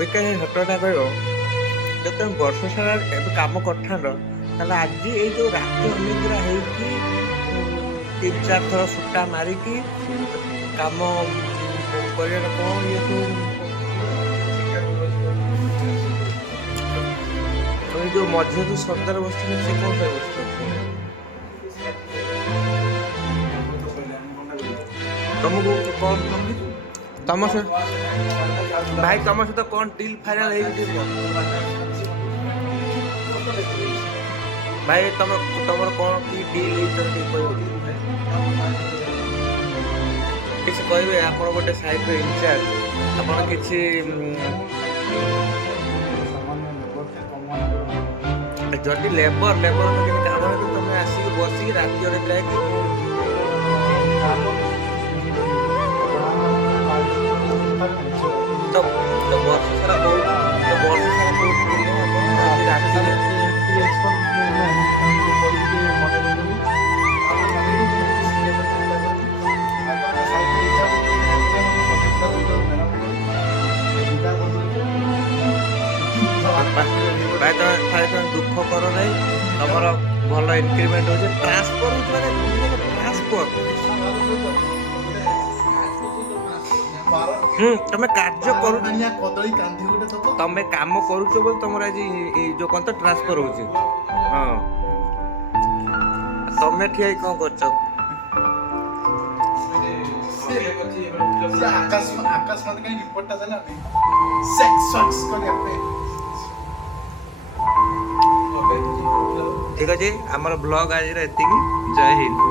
ବେକାରୀ ଘଟଣା କହିବ ଯଦି ତମେ ବର୍ଷ ସାରା ଏବେ କାମ କରିଥାନ୍ତ ତାହେଲେ ଆଜି ଏଇ ଯୋଉ ରାତି ଅନିଦ୍ରା ହେଇକି 3-4 ଥର ସୂତା ମାରିକି କାମ କରିବାର କଣ ଇଏ ସବୁ ଏଇ ଯୋଉ ମଝିରେ ଯୋଉ ସର୍ଦ୍ଦାର ବସିଥିଲେ ସେ କଣ ପାଇଁ ବସିଥିଲେ ତମକୁ କଣ ତମ ସହିତ ଭାଇ ତମ ସହିତ କଣ ଡିଲ୍ ଫାଇନାଲ ହେଇଛି ଭାଇ ତମର କଣ କି ଡିଲ୍ ହେଇଛି ଟିକେ କହିବ କିଛି କହିବେ ଆପଣ ଗୋଟେ ସାଇଟ୍ର ଇନଚାର୍ଜ ଆପଣ କିଛି ଯଦି ଲେବର ତ କିଛି କାମ ନାହିଁ ତମେ ଆସିକି ବସିକି ରାତି ଅନିଦ୍ରା ଯାଇକି ତ ବର୍ଷ ସାରା ରାତିରେ ଭାଇ ତମେ ଦୁଃଖ କର ନାହିଁ ତମର ଭଲ ଇନକ୍ରିମେଣ୍ଟ ହଉଛି ଟ୍ରାନ୍ସଫର ହଉଛି ମାନେ ଟ୍ରାନ୍ସଫର ତମେ କାର୍ଯ୍ୟ କରୁ ତମେ କାମ କରୁଛ ବୋଲି ତମର ଆଜି ଯୋଉ କଣ ତ ଟ୍ରାନ୍ସଫର ହଉଛି ହଁ ତମେ ଠିଆ ହେଇ କଣ କରୁଛ ଠିକ ଅଛି ଆମର ବ୍ଲଗ ଆଜିର ଏତିକି ଜୟ ହିନ୍ଦ।